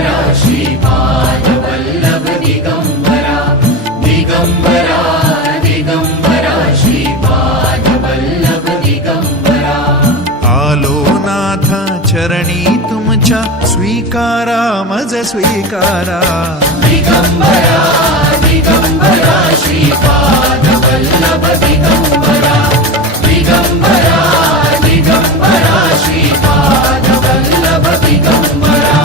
दिगंबरा श्रीपाद वल्लभ दिगंबरा दिगंबरा दिगंबरा श्रीपाद वल्लभ दिगंबरा आलो नाथ चरणी तुमच्या स्वीकारा मज स्वीकारा दिगंबरा दिगंबरा श्रीपाद वल्लभ दिगंबरा दिगंबरा दिगंबरा श्रीपाद वल्लभ दिगंबरा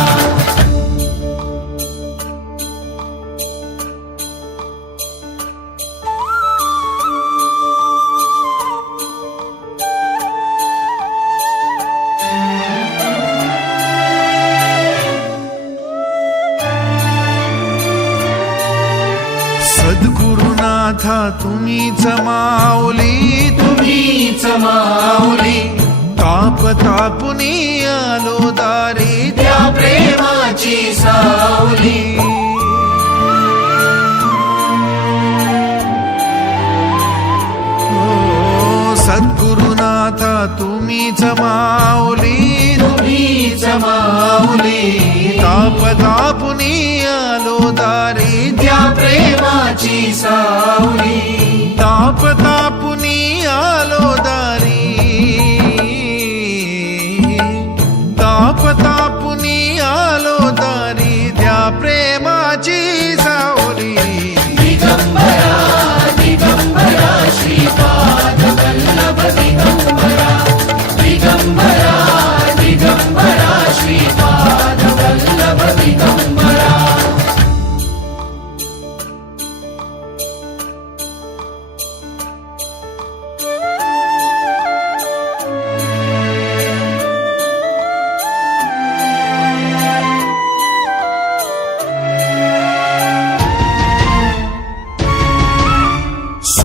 सद्गुरुनाथा तुम्हीच माऊली तुम्हीच माऊली ताप तापुनी आलो दारी त्या प्रेमाची सावली सद्गुरुनाथा तुम्हीच माऊली तुम्हीच माऊली ताप तापुनी आलो दारी त्या प्रेमाची सावली ताप तापुनी आलो दारी